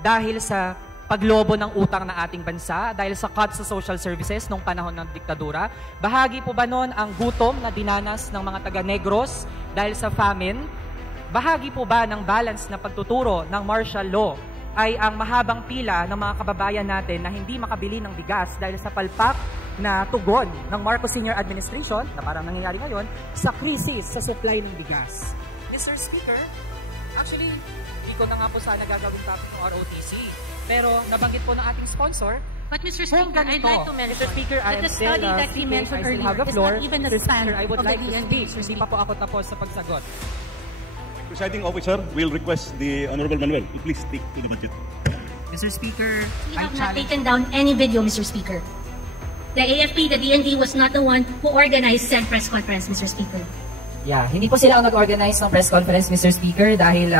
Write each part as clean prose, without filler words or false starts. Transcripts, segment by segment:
dahil sa paglobo ng utang ng ating bansa, dahil sa cuts sa social services nung panahon ng diktadura? Bahagi po ba nun ang gutom na dinanas ng mga taga-Negros dahil sa famine? Bahagi po ba ng balance na pagtuturo ng martial law ay ang mahabang pila ng mga kababayan natin na hindi makabili ng bigas dahil sa palpak na tugon ng Marcos Sr. Administration, na parang nangyayari ngayon, sa krisis sa supply ng bigas? Mr. Speaker, actually, hindi ko na nga po sana gagawin topic ng ROTC. Pero nabanggit po ng ating sponsor. But Mr. Speaker, I'd like to mention Mr. Speaker, I that am the still study that he mentioned earlier is not even the stand I would of the like to DND. speak. Hindi pa po ako tapos sa pagsagot. Presiding officer will request the Honorable Manuel to please stick to the budget. Mr. Speaker, We have not taken down any video, Mr. Speaker. The AFP, the DND was not the one who organized said press conference, Mr. Speaker. Yeah, hindi po sila ang nag-organize ng press conference, Mr. Speaker, dahil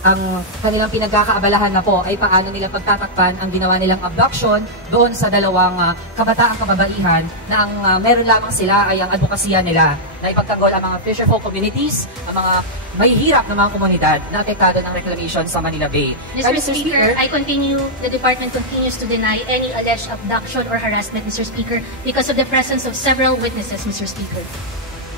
ang kanilang pinagkakaabalahan na po ay paano nila pagtatakpan ang ginawa nilang abduction doon sa dalawang kabataang kababaihan na ang meron lamang sila ay ang advokasya nila na ipagtanggol ang mga fisherfolk communities, ang mga mahihirap na mga komunidad na apektado ng reclamation sa Manila Bay. Mr. Speaker, the department continues to deny any alleged abduction or harassment, Mr. Speaker, because of the presence of several witnesses, Mr. Speaker.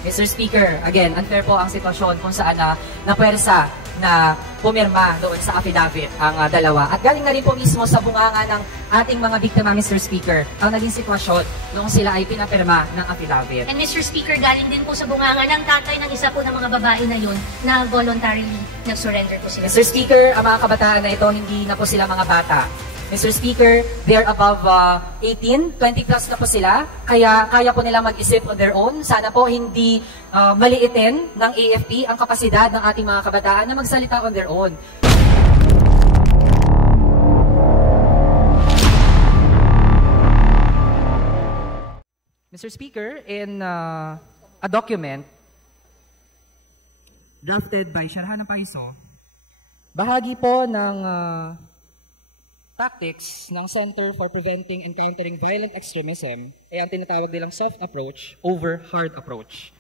Mr. Speaker, again, unfair po ang sitwasyon kung saan napwersa na pumirma doon sa affidavit ang dalawa. At galing na rin po mismo sa bunganga ng ating mga biktima, Mr. Speaker, ang naging sitwasyon nung sila ay pinapirma ng affidavit. And Mr. Speaker, galing din po sa bunganga ng tatay ng isa po ng mga babae na yun na voluntarily nag-surrender po sila. Mr. Speaker, ang mga kabataan na ito, hindi na po sila mga bata. Mr. Speaker, they are above 18, 20 plus na po sila, kaya kaya po nila mag-isip on their own. Sana po hindi maliitin ng AFP ang kapasidad ng ating mga kabataan na magsalita on their own. Mr. Speaker, in a document drafted by Sharhana Paiso, bahagi po ng tactics ng Center for Preventing and Countering Violent Extremism ay ang tinatawag nilang soft approach over hard approach.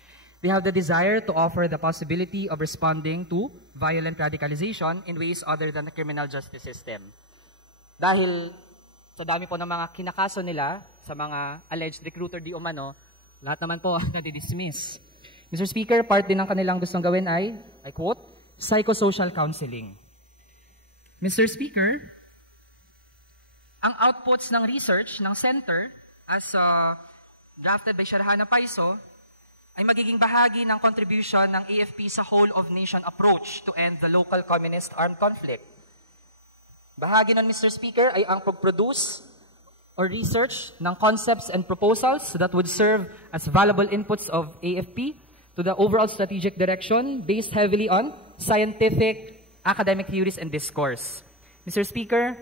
They have the desire to offer the possibility of responding to violent radicalization in ways other than the criminal justice system. Dahil sa dami po ng mga kinakaso nila sa mga alleged recruiter di umano, lahat naman po nadi-dismiss. Mr. Speaker, part din ng kanilang gustong gawin ay, I quote, psychosocial counseling. Mr. Speaker, ang outputs ng research ng center as drafted by Sharhana Paiso ay magiging bahagi ng contribution ng AFP sa whole-of-nation approach to end the local communist armed conflict. Bahagi nun, Mr. Speaker, ay ang pag-produce or research ng concepts and proposals that would serve as valuable inputs of AFP to the overall strategic direction based heavily on scientific, academic theories and discourse. Mr. Speaker,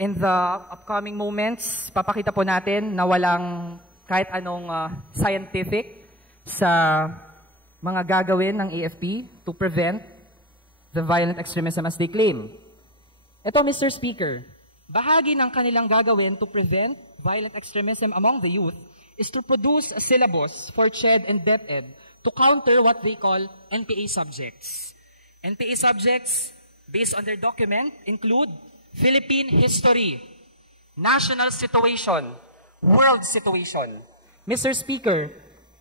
in the upcoming moments, papakita po natin na walang kahit anong scientific sa mga gagawin ng AFP to prevent the violent extremism as they claim. Ito, Mr. Speaker, bahagi ng kanilang gagawin to prevent violent extremism among the youth is to produce a syllabus for CHED and DepEd to counter what they call NPA subjects. NPA subjects, based on their document, include Philippine history, national situation, world situation. Mr. Speaker,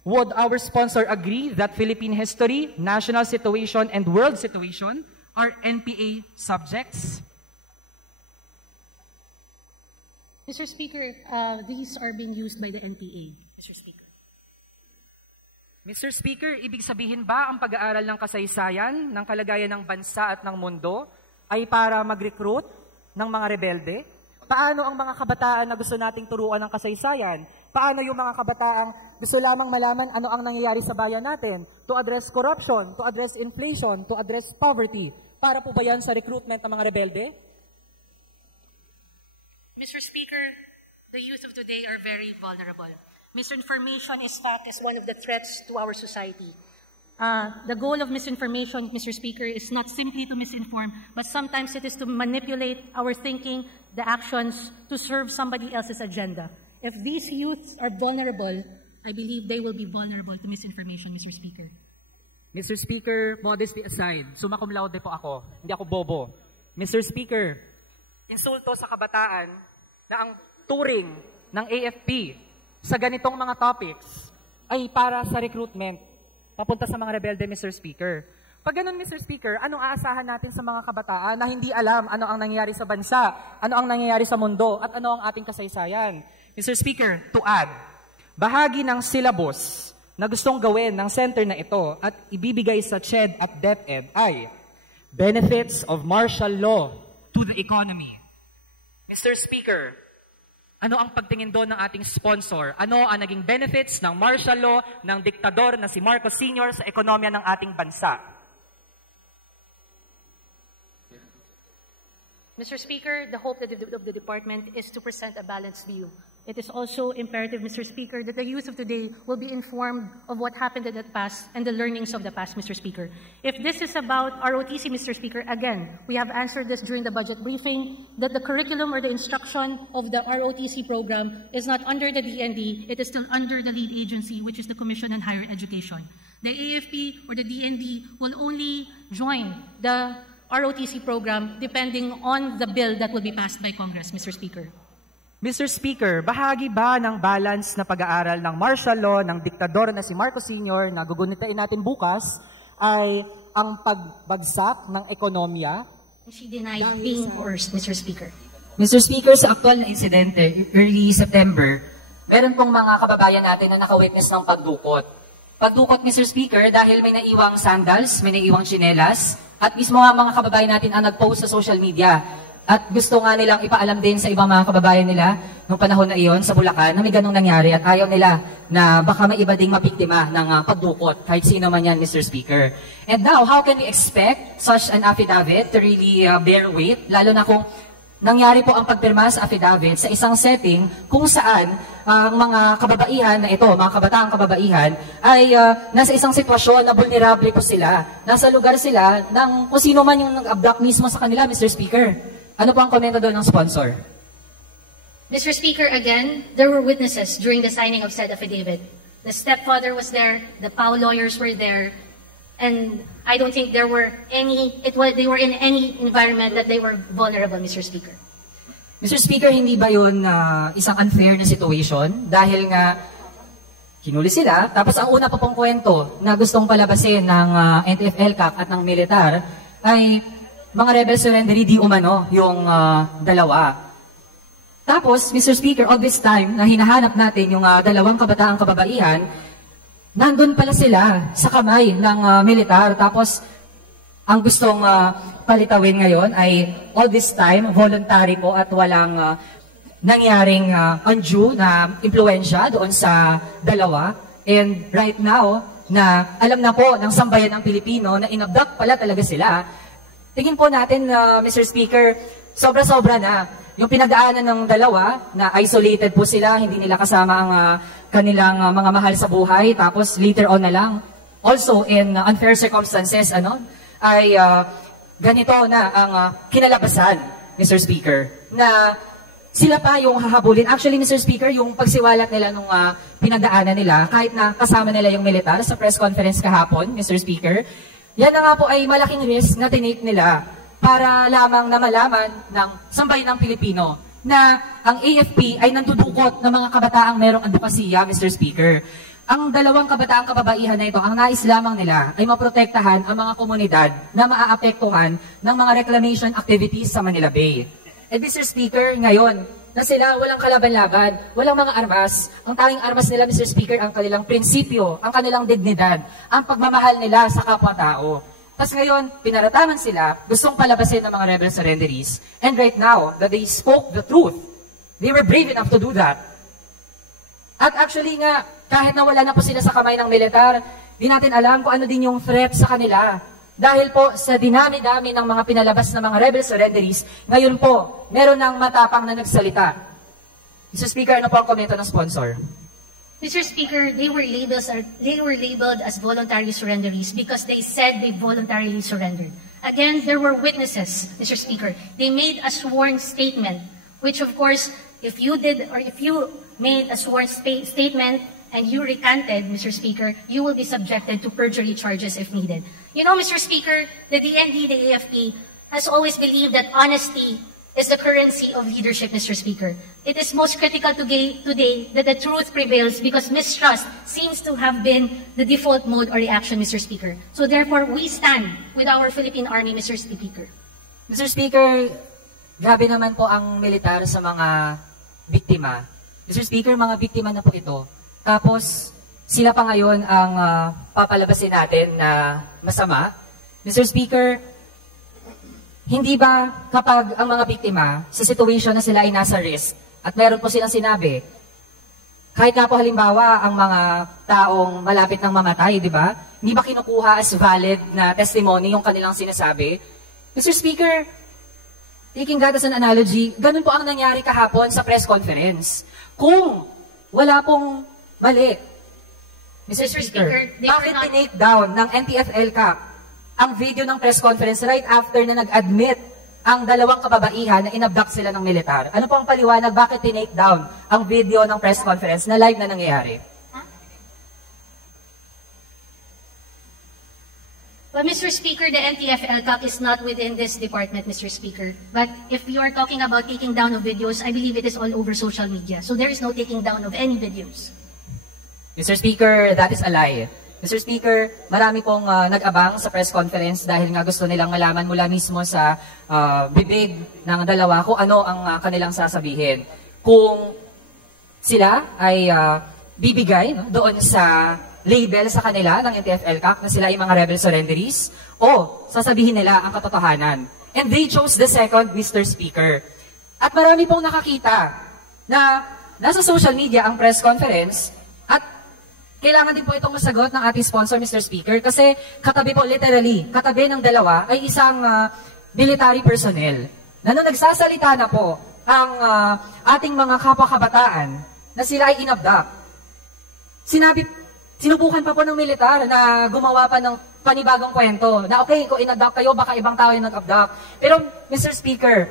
would our sponsor agree that Philippine history, national situation, and world situation are NPA subjects? Mr. Speaker, these are being used by the NPA, Mr. Speaker. Mr. Speaker, ibig sabihin ba ang pag-aaral ng kasaysayan, ng kalagayan ng bansa at ng mundo ay para mag-recruit ng mga rebelde? Paano ang mga kabataan na gusto nating turuan ng kasaysayan? Paano yung mga kabataang gusto lamang malaman ano ang nangyayari sa bayan natin? To address corruption, to address inflation, to address poverty. Para po ba yan sa recruitment ng mga rebelde? Mr. Speaker, the youth of today are very vulnerable. Misinformation is fact is one of the threats to our society. The goal of misinformation, Mr. Speaker, is not simply to misinform, but sometimes it is to manipulate our thinking, the actions, to serve somebody else's agenda. If these youths are vulnerable, I believe they will be vulnerable to misinformation, Mr. Speaker. Mr. Speaker, modesty aside, summa cum laude po ako, hindi ako bobo. Mr. Speaker, insulto sa kabataan na ang turing ng AFP sa ganitong mga topics ay para sa recruitment, papunta sa mga rebelde, Mr. Speaker. Pag ganun, Mr. Speaker, anong aasahan natin sa mga kabataan na hindi alam ano ang nangyayari sa bansa, ano ang nangyayari sa mundo, at ano ang ating kasaysayan? Mr. Speaker, to add, bahagi ng syllabus na gustong gawin ng center na ito at ibibigay sa CHED at DepEd ay benefits of martial law to the economy. Mr. Speaker, ano ang pagtingin doon ng ating sponsor? Ano ang naging benefits ng martial law ng diktador na si Marcos Sr. sa ekonomiya ng ating bansa? Mr. Speaker, the hope of the department is to present a balanced view. It is also imperative, Mr. Speaker, that the youth of today will be informed of what happened in the past and the learnings of the past, Mr. Speaker. If this is about ROTC, Mr. Speaker, again, we have answered this during the budget briefing, that the curriculum or the instruction of the ROTC program is not under the DND, it is still under the lead agency, which is the Commission on Higher Education. The AFP or the DND will only join the ROTC program depending on the bill that will be passed by Congress, Mr. Speaker. Mr. Speaker, bahagi ba ng balance na pag-aaral ng martial law ng diktador na si Marcos Sr. na gugunitain natin bukas ay ang pagbagsak ng ekonomiya? She denied being coerced, Mr. Speaker. Mr. Speaker, sa aktual na insidente, early September, meron pong mga kababayan natin na nakawitness ng pagdukot. Pagdukot, Mr. Speaker, dahil may naiwang sandals, may naiwang tsinelas, at mismo nga mga kababayan natin ang nag-post sa social media. At gusto nga nilang ipaalam din sa ibang mga kababayan nila noong panahon na iyon sa Bulacan na may ganong nangyari at ayaw nila na baka may iba ding mapiktima ng pagdukot kahit sino man yan, Mr. Speaker. And now, how can we expect such an affidavit to really bear weight? Lalo na kung nangyari po ang pagpirma sa affidavit sa isang setting kung saan ang mga kababaihan na ito, mga kabataang kababaihan, ay nasa isang sitwasyon na vulnerable po sila. Nasa lugar sila ng kung sino man yung nag-abduct mismo sa kanila, Mr. Speaker. Ano po ang komento doon ng sponsor? Mr. Speaker, again, there were witnesses during the signing of said affidavit. The stepfather was there, the PAO lawyers were there, and I don't think there were they were in any environment that they were vulnerable, Mr. Speaker. Mr. Speaker, hindi ba yun isang unfair na situation? Dahil nga, hinuli sila, tapos ang una pa pong kwento na gustong palabasin ng NTF-ELCAC at ng militar ay mga rebel surrendery di umano yung dalawa. Tapos, Mr. Speaker, all this time na hinahanap natin yung dalawang kabataang kababaihan, nandun pala sila sa kamay ng militar. Tapos, ang gustong palitawin ngayon ay all this time, voluntary po at walang nangyaring undue na impluensya doon sa dalawa. And right now, na alam na po ng sambayan ng Pilipino na inabduct pala talaga sila, tingin po natin, Mr. Speaker, sobra-sobra na. Yung pinagdaanan ng dalawa, na isolated po sila, hindi nila kasama ang kanilang mga mahal sa buhay, tapos later on na lang, also in unfair circumstances, ay ganito na ang kinalabasan, Mr. Speaker, na sila pa yung hahabulin. Actually, Mr. Speaker, yung pagsiwalat nila nung pinagdaanan nila, kahit na kasama nila yung militar sa press conference kahapon, Mr. Speaker, yan na nga po ay malaking risk na tinake nila para lamang na malaman ng sambayan ng Pilipino na ang AFP ay nandudukot ng mga kabataang merong advokasya, Mr. Speaker. Ang dalawang kabataang kababaihan na ito, ang nais lamang nila ay maprotektahan ang mga komunidad na maaapektuhan ng mga reclamation activities sa Manila Bay. And Mr. Speaker, ngayon, na sila walang kalaban-laban, walang mga armas. Ang tanging armas nila, Mr. Speaker, ang kanilang prinsipyo, ang kanilang dignidad, ang pagmamahal nila sa kapwa-tao. Tapos ngayon, pinarataman sila, gustong palabasin ng mga rebel surrenderies. And right now, that they spoke the truth, they were brave enough to do that. At actually nga, kahit nawala na po sila sa kamay ng militar, di natin alam kung ano din yung threat sa kanila. Dahil po sa dinami-dami ng mga pinalabas na mga rebel surrenderies, ngayon po, meron ng matapang na nagsalita. Mr. Speaker, ano po ang komento ng sponsor? Mr. Speaker, they were labeled as voluntary surrenderies because they said they voluntarily surrendered. Again, there were witnesses, Mr. Speaker. They made a sworn statement, which of course, if you made a sworn statement and you recanted, Mr. Speaker, you will be subjected to perjury charges if needed. You know, Mr. Speaker, the DND, the AFP, has always believed that honesty is the currency of leadership, Mr. Speaker. It is most critical today that the truth prevails because mistrust seems to have been the default mode or reaction, Mr. Speaker. So therefore, we stand with our Philippine Army, Mr. Speaker. Mr. Speaker, grabe naman po ang militar sa mga biktima. Mr. Speaker, mga biktima na po ito. Tapos, sila pa ngayon ang papalabasin natin na masama. Mr. Speaker, hindi ba kapag ang mga biktima sa situation na sila ay nasa risk at meron po silang sinabi, kahit nga po halimbawa ang mga taong malapit ng mamatay, di ba? Hindi ba kinukuha as valid na testimony yung kanilang sinasabi? Mr. Speaker, taking that as an analogy, ganun po ang nangyari kahapon sa press conference. Kung wala pong mali, Mr. Speaker, bakit tinake down ng NTF-ELCAC ang video ng press conference right after na nag-admit ang dalawang kababaihan na inabduct sila ng militar? Ano po ang paliwanag? Bakit tinake down ang video ng press conference na live na nangyayari? Well, Mr. Speaker, the NTF-ELCAC is not within this department, Mr. Speaker. But if you are talking about taking down of videos, I believe it is all over social media. So there is no taking down of any videos. Mr. Speaker, that is a lie. Mr. Speaker, marami pong nag-abang sa press conference dahil nga gusto nilang malaman mula mismo sa bibig ng dalawa kung ano ang kanilang sasabihin. Kung sila ay bibigay doon sa label sa kanila ng NTF-ELCAC na sila ay mga rebel surrenderies o sasabihin nila ang katotohanan. And they chose the second, Mr. Speaker. At marami pong nakakita na nasa social media ang press conference at kailangan din po itong masagot ng ating sponsor, Mr. Speaker, kasi katabi po, literally, katabi ng dalawa ay isang military personnel na nung nagsasalita na po ang ating mga kapwa-kabataan na sila ay inabduct. Sinubukan pa po ng militar na gumawa pa ng panibagong kwento na okay, kung inabduct kayo, baka ibang tao yung nag-abduct. Pero, Mr. Speaker,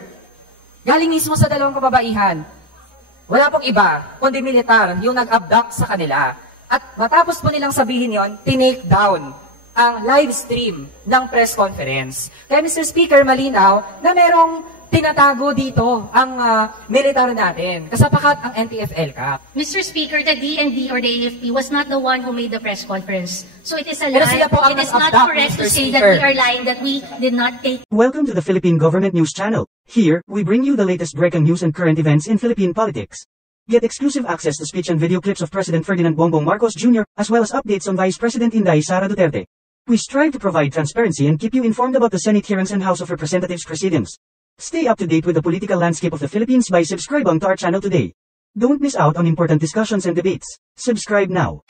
galing mismo sa dalawang kababaihan, wala pong iba, kundi militar yung nag-abduct sa kanila. At matapos po nilang sabihin yon, tinake down ang live stream ng press conference. Kaya Mr. Speaker, malinaw na merong tinatago dito ang militar natin. Kasapakat ang NTF-ELCAC. Mr. Speaker, the DND or the AFP was not the one who made the press conference. So it is a Pero lie. sila po ang It is not nag-abduct, correct Mr. to say Speaker. that we are lying, that we did not take. Welcome to the Philippine Government News Channel. Here, we bring you the latest breaking news and current events in Philippine politics. Get exclusive access to speech and video clips of President Ferdinand Bongbong Marcos Jr., as well as updates on Vice President Inday Sara Duterte. We strive to provide transparency and keep you informed about the Senate hearings and House of Representatives proceedings. Stay up to date with the political landscape of the Philippines by subscribing to our channel today. Don't miss out on important discussions and debates. Subscribe now.